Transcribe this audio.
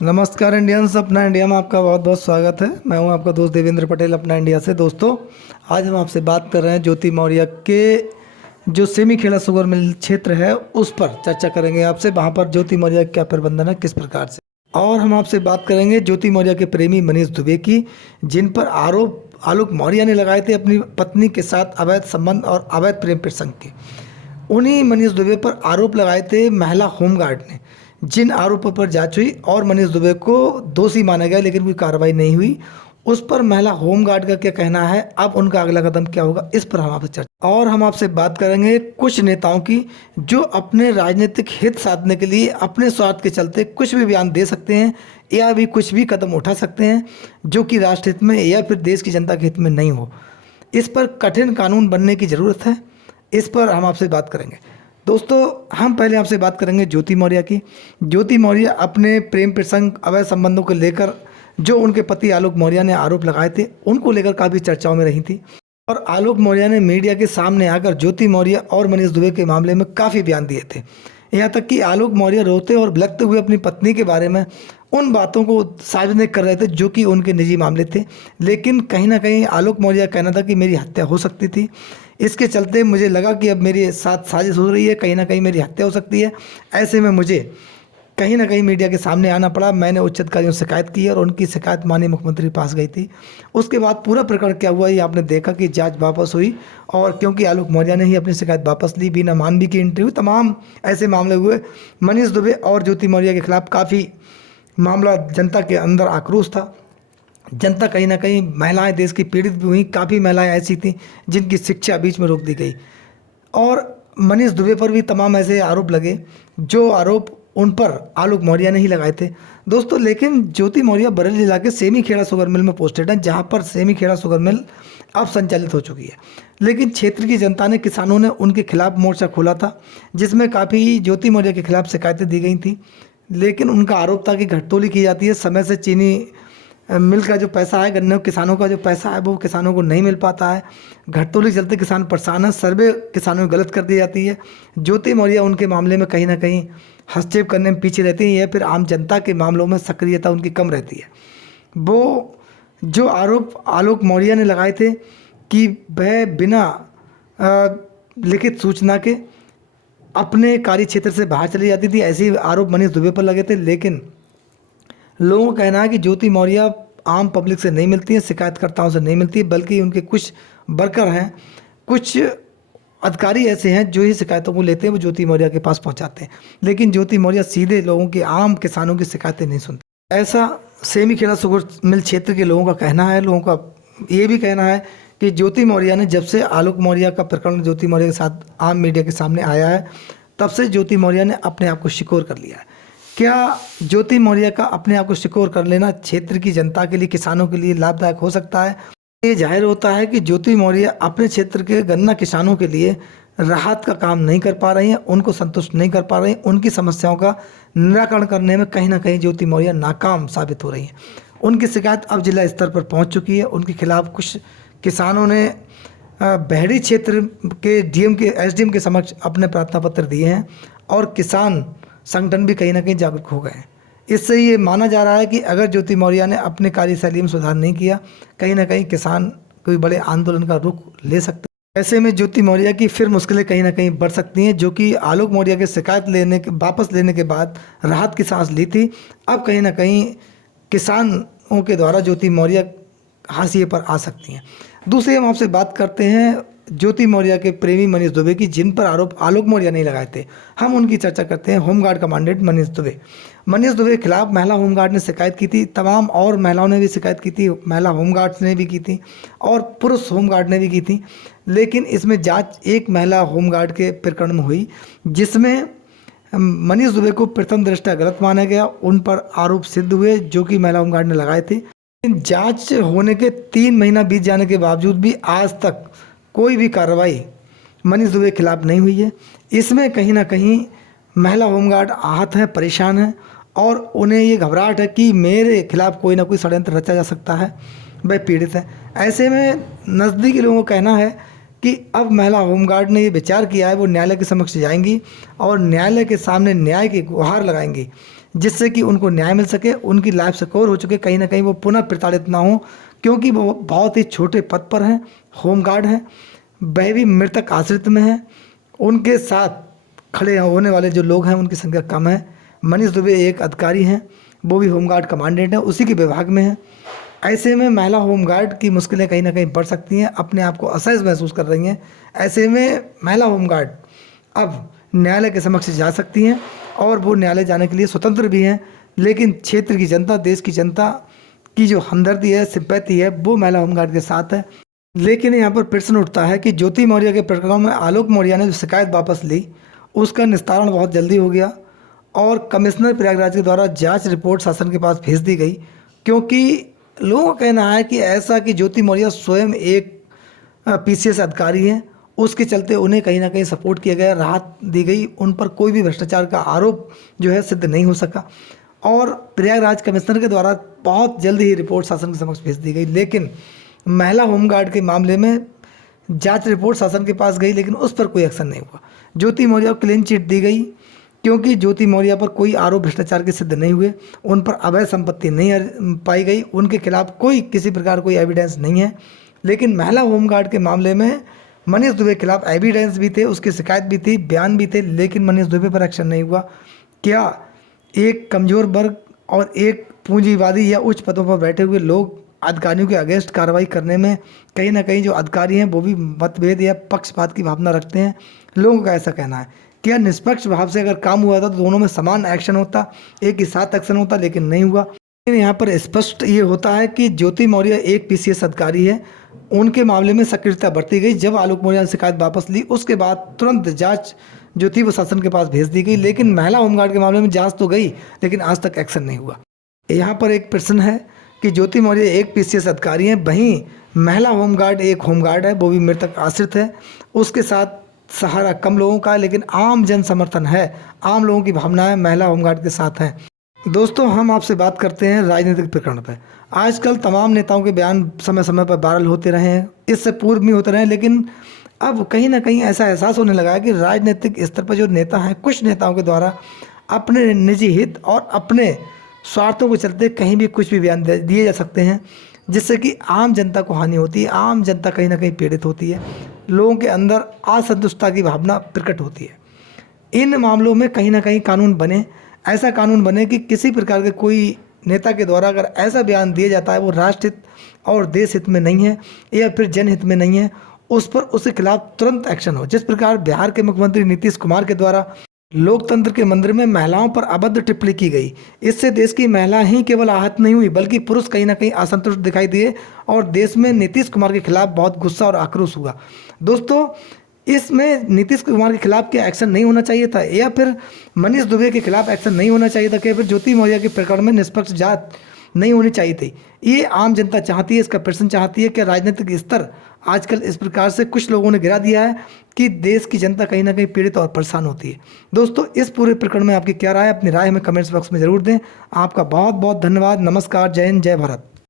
नमस्कार इंडियंस, अपना इंडिया में आपका बहुत बहुत स्वागत है। मैं हूं आपका दोस्त देवेंद्र पटेल, अपना इंडिया से। दोस्तों, आज हम आपसे बात कर रहे हैं ज्योति मौर्य के जो सेमी खेड़ा शुगर मिल क्षेत्र है उस पर चर्चा करेंगे आपसे। वहां पर ज्योति मौर्य का क्या प्रबंधन है, किस प्रकार से। और हम आपसे बात करेंगे ज्योति मौर्य के प्रेमी मनीष दुबे की, जिन पर आरोप आलोक मौर्य ने लगाए थे अपनी पत्नी के साथ अवैध संबंध और अवैध प्रेम प्रसंग के। उन्हीं मनीष दुबे पर आरोप लगाए थे महिला होमगार्ड ने, जिन आरोपों पर जांच हुई और मनीष दुबे को दोषी माना गया, लेकिन कोई कार्रवाई नहीं हुई। उस पर महिला होमगार्ड का क्या कहना है, अब उनका अगला कदम क्या होगा, इस पर हम आपसे चर्चा। और हम आपसे बात करेंगे कुछ नेताओं की जो अपने राजनीतिक हित साधने के लिए अपने स्वार्थ के चलते कुछ भी बयान दे सकते हैं या भी कुछ भी कदम उठा सकते हैं जो कि राष्ट्र हित में या फिर देश की जनता के हित में नहीं हो। इस पर कठिन कानून बनने की ज़रूरत है, इस पर हम आपसे बात करेंगे। दोस्तों, हम पहले आपसे बात करेंगे ज्योति मौर्य की। ज्योति मौर्य अपने प्रेम प्रसंग अवैध संबंधों को लेकर जो उनके पति आलोक मौर्य ने आरोप लगाए थे, उनको लेकर काफ़ी चर्चाओं में रही थी। और आलोक मौर्य ने मीडिया के सामने आकर ज्योति मौर्य और मनीष दुबे के मामले में काफ़ी बयान दिए थे। यहाँ तक कि आलोक मौर्य रोते और बिलखते हुए अपनी पत्नी के बारे में उन बातों को सार्वजनिक कर रहे थे जो कि उनके निजी मामले थे। लेकिन कहीं ना कहीं आलोक मौर्य का कहना था कि मेरी हत्या हो सकती थी। इसके चलते मुझे लगा कि अब मेरे साथ साजिश हो रही है, कहीं ना कहीं मेरी हत्या हो सकती है। ऐसे में मुझे कहीं ना कहीं मीडिया के सामने आना पड़ा। मैंने उच्च अधिकारियों से शिकायत की और उनकी शिकायत माननीय मुख्यमंत्री के पास गई थी। उसके बाद पूरा प्रकरण क्या हुआ ये आपने देखा कि जांच वापस हुई, और क्योंकि आलोक मौर्य ने ही अपनी शिकायत वापस ली, बिना मानवी की इंटरव्यू, तमाम ऐसे मामले हुए। मनीष दुबे और ज्योति मौर्य के खिलाफ काफ़ी मामला, जनता के अंदर आक्रोश था। जनता कहीं ना कहीं, महिलाएं देश की पीड़ित भी हुई। काफ़ी महिलाएं ऐसी थीं जिनकी शिक्षा बीच में रोक दी गई। और मनीष दुबे पर भी तमाम ऐसे आरोप लगे जो आरोप उन पर आलोक मौर्य ने ही लगाए थे। दोस्तों, लेकिन ज्योति मौर्य बरेली जिला के सेमी खेड़ा शुगर मिल में पोस्टेड हैं, जहां पर सेमी खेड़ा शुगर मिल अब संचालित हो चुकी है। लेकिन क्षेत्र की जनता ने, किसानों ने उनके खिलाफ मोर्चा खोला था, जिसमें काफ़ी ज्योति मौर्य के खिलाफ शिकायतें दी गई थी। लेकिन उनका आरोप था कि घटतोली की जाती है, समय से चीनी मिल का जो पैसा है, गन्ने किसानों का जो पैसा है वो किसानों को नहीं मिल पाता है। घटतोली के चलते किसान परेशान है, सर्वे किसानों की गलत कर दी जाती है। ज्योति मौर्य उनके मामले में कहीं ना कहीं हस्तक्षेप करने में पीछे रहती है, या फिर आम जनता के मामलों में सक्रियता उनकी कम रहती है। वो जो आरोप आलोक मौर्य ने लगाए थे कि वह बिना लिखित सूचना के अपने कार्य क्षेत्र से बाहर चली जाती थी, ऐसे आरोप मनीष दुबे पर लगे थे। लेकिन लोगों का कहना है कि ज्योति मौर्य आम पब्लिक से नहीं मिलती है, शिकायतकर्ताओं से नहीं मिलती है, बल्कि उनके कुछ वर्कर हैं, कुछ अधिकारी ऐसे हैं जो ही शिकायतों को लेते हैं, वो ज्योति मौर्य के पास पहुंचाते हैं। लेकिन ज्योति मौर्य सीधे लोगों की, आम किसानों की शिकायतें नहीं सुनते। ऐसा सेमी खेड़ा शुगर मिल क्षेत्र के लोगों का कहना है। लोगों का ये भी कहना है कि ज्योति मौर्य ने, जब से आलोक मौर्य का प्रकरण ज्योति मौर्य के साथ आम मीडिया के सामने आया है, तब से ज्योति मौर्य ने अपने आप को सिक्योर कर लिया है। क्या ज्योति मौर्य का अपने आप को सिक्योर कर लेना क्षेत्र की जनता के लिए, किसानों के लिए लाभदायक हो सकता है? ये जाहिर होता है कि ज्योति मौर्य अपने क्षेत्र के गन्ना किसानों के लिए राहत का काम नहीं कर पा रही हैं, उनको संतुष्ट नहीं कर पा रही हैं। उनकी समस्याओं का निराकरण करने में कहीं ना कहीं ज्योति मौर्य नाकाम साबित हो रही हैं। उनकी शिकायत अब जिला स्तर पर पहुंच चुकी है। उनके खिलाफ कुछ किसानों ने बहरी क्षेत्र के डीएम के, एसडीएम के समक्ष अपने प्रार्थना पत्र दिए हैं, और किसान संगठन भी कहीं ना कहीं जागरूक हो गए हैं। इससे ये माना जा रहा है कि अगर ज्योति मौर्य ने अपने कार्यशैली में सुधार नहीं किया, कहीं ना कहीं किसान कोई बड़े आंदोलन का रुख ले सकते हैं। ऐसे में ज्योति मौर्य की फिर मुश्किलें कहीं ना कहीं बढ़ सकती हैं, जो कि आलोक मौर्य के शिकायत वापस लेने के बाद राहत की सांस ली थी, अब कहीं ना कहीं किसानों के द्वारा ज्योति मौर्य हाशिए पर आ सकती हैं। दूसरी हम आपसे बात करते हैं ज्योति मौर्य के प्रेमी मनीष दुबे की, जिन पर आरोप आलोक मौर्य नहीं लगाए थे। हम उनकी चर्चा करते हैं। Home guard commandant Manish Dubey. मनीष दुबे के खिलाफ महिला होमगार्ड ने शिकायत की थी, तमाम और महिलाओं ने भी शिकायत की थी, महिला होमगार्ड्स ने भी की थी और पुरुष होमगार्ड ने भी की थी। लेकिन इसमें जांच एक महिला होमगार्ड के प्रकरण में हुई, जिसमें मनीष दुबे को प्रथम दृष्टया गलत माना गया। उन पर आरोप सिद्ध हुए जो कि महिला होमगार्ड ने लगाए थे। जांच होने के 3 महीना बीत जाने के बावजूद भी आज तक कोई भी कार्रवाई मनीष दुबे के खिलाफ नहीं हुई है। इसमें कहीं ना कहीं महिला होमगार्ड आहत हैं, परेशान हैं, और उन्हें ये घबराहट है कि मेरे खिलाफ कोई ना कोई षड्यंत्र रचा जा सकता है, वह पीड़ित हैं। ऐसे में नज़दीकी लोगों का कहना है कि अब महिला होमगार्ड ने ये विचार किया है, वो न्यायालय के समक्ष जाएंगी और न्यायालय के सामने न्याय की गुहार लगाएंगी जिससे कि उनको न्याय मिल सके, उनकी लाइफ सिक्योर हो चुके, कहीं ना कहीं वो पुनः प्रताड़ित ना हो, क्योंकि वो बहुत ही छोटे पद पर हैं, होमगार्ड हैं, वह भी मृतक आश्रित में हैं। उनके साथ खड़े होने वाले जो लोग हैं उनकी संख्या कम है। मनीष दुबे एक अधिकारी हैं, वो भी होमगार्ड कमांडेंट है, उसी के विभाग में है। ऐसे में महिला होमगार्ड की मुश्किलें कहीं ना कहीं बढ़ सकती हैं, अपने आप को असहज महसूस कर रही हैं। ऐसे में महिला होमगार्ड अब न्यायालय के समक्ष जा सकती हैं और वो न्यायालय जाने के लिए स्वतंत्र भी हैं, लेकिन क्षेत्र की जनता, देश की जनता की जो हमदर्दी है, सिंपैथी है, वो महिला होमगार्ड के साथ है। लेकिन यहाँ पर प्रश्न उठता है कि ज्योति मौर्य के प्रकरण में आलोक मौर्य ने जो शिकायत वापस ली, उसका निस्तारण बहुत जल्दी हो गया और कमिश्नर प्रयागराज के द्वारा जांच रिपोर्ट शासन के पास भेज दी गई, क्योंकि लोगों का कहना है कि ऐसा कि ज्योति मौर्य स्वयं एक पीसीएस अधिकारी हैं, उसके चलते उन्हें कहीं ना कहीं सपोर्ट किया गया, राहत दी गई, उन पर कोई भी भ्रष्टाचार का आरोप जो है सिद्ध नहीं हो सका और प्रयागराज कमिश्नर के द्वारा बहुत जल्दी ही रिपोर्ट शासन के समक्ष भेज दी गई। लेकिन महिला होमगार्ड के मामले में जांच रिपोर्ट शासन के पास गई, लेकिन उस पर कोई एक्शन नहीं हुआ। ज्योति मौर्य को क्लीन चिट दी गई, क्योंकि ज्योति मौर्य पर कोई आरोप भ्रष्टाचार के सिद्ध नहीं हुए, उन पर अवैध संपत्ति नहीं पाई गई, उनके खिलाफ कोई किसी प्रकार कोई एविडेंस नहीं है। लेकिन महिला होमगार्ड के मामले में मनीष दुबे के खिलाफ एविडेंस भी थे, उसकी शिकायत भी थी, बयान भी थे, लेकिन मनीष दुबे पर एक्शन नहीं हुआ। क्या एक कमज़ोर वर्ग और एक पूंजीवादी या उच्च पदों पर बैठे हुए लोग अधिकारियों के अगेंस्ट कार्रवाई करने में कहीं ना कहीं जो अधिकारी हैं वो भी मतभेद या पक्षपात की भावना रखते हैं? लोगों का ऐसा कहना है। क्या निष्पक्ष भाव से अगर काम हुआ था तो दोनों में समान एक्शन होता, एक ही साथ एक्शन होता, लेकिन नहीं हुआ। लेकिन यहाँ पर स्पष्ट ये होता है कि ज्योति मौर्य एक पीसीएस अधिकारी है, उनके मामले में सक्रियता बरती गई। जब आलोक मौर्य ने शिकायत वापस ली, उसके बाद तुरंत जांच जो थी वो शासन के पास भेज दी गई। लेकिन महिला होमगार्ड के मामले में जांच तो गई, लेकिन आज तक एक्शन नहीं हुआ। यहाँ पर एक प्रश्न है कि ज्योति मौर्य एक पीसीएस अधिकारी हैं, वहीं महिला होमगार्ड एक होमगार्ड है, वो भी मृतक आश्रित है, उसके साथ सहारा कम लोगों का है, लेकिन आम जन समर्थन है, आम लोगों की भावनाएं महिला होमगार्ड के साथ हैं। दोस्तों, हम आपसे बात करते हैं राजनीतिक प्रकरण पर। आजकल तमाम नेताओं के बयान समय समय पर वायरल होते रहे हैं, इससे पूर्व भी होते रहे, लेकिन अब कहीं ना कहीं ऐसा एहसास होने लगा है कि राजनीतिक स्तर पर जो नेता हैं, कुछ नेताओं के द्वारा अपने निजी हित और अपने स्वार्थों के चलते कहीं भी कुछ भी बयान दिए जा सकते हैं, जिससे कि आम जनता को हानि होती है, आम जनता कहीं ना कहीं पीड़ित होती है, लोगों के अंदर असंतुष्टता की भावना प्रकट होती है। इन मामलों में कहीं ना कहीं कानून बने, ऐसा कानून बने कि किसी प्रकार के कोई नेता के द्वारा अगर ऐसा बयान दिया जाता है वो राष्ट्रहित और देश हित में नहीं है या फिर जनहित में नहीं है, उस पर उसके खिलाफ तुरंत एक्शन हो। जिस प्रकार बिहार के मुख्यमंत्री नीतीश कुमार के द्वारा लोकतंत्र के मंदिर में महिलाओं पर अभद्र टिप्पणी की गई, इससे देश की महिला ही केवल आहत नहीं हुई बल्कि पुरुष कहीं ना कहीं असंतुष्ट दिखाई दिए और देश में नीतीश कुमार के खिलाफ बहुत गुस्सा और आक्रोश हुआ। दोस्तों, इसमें नीतीश कुमार के खिलाफ क्या एक्शन नहीं होना चाहिए था, या फिर मनीष दुबे के खिलाफ एक्शन नहीं होना चाहिए था, या फिर ज्योति मौर्य के प्रकरण में निष्पक्ष जांच नहीं होनी चाहिए थी? ये आम जनता चाहती है, इसका प्रश्न चाहती है कि राजनीतिक स्तर आजकल इस प्रकार से कुछ लोगों ने गिरा दिया है कि देश की जनता कहीं ना कहीं पीड़ित और परेशान होती है। दोस्तों, इस पूरे प्रकरण में आपकी क्या राय है? अपनी राय हमें कमेंट्स बॉक्स में ज़रूर दें। आपका बहुत बहुत धन्यवाद। नमस्कार, जय हिंद, जय भारत।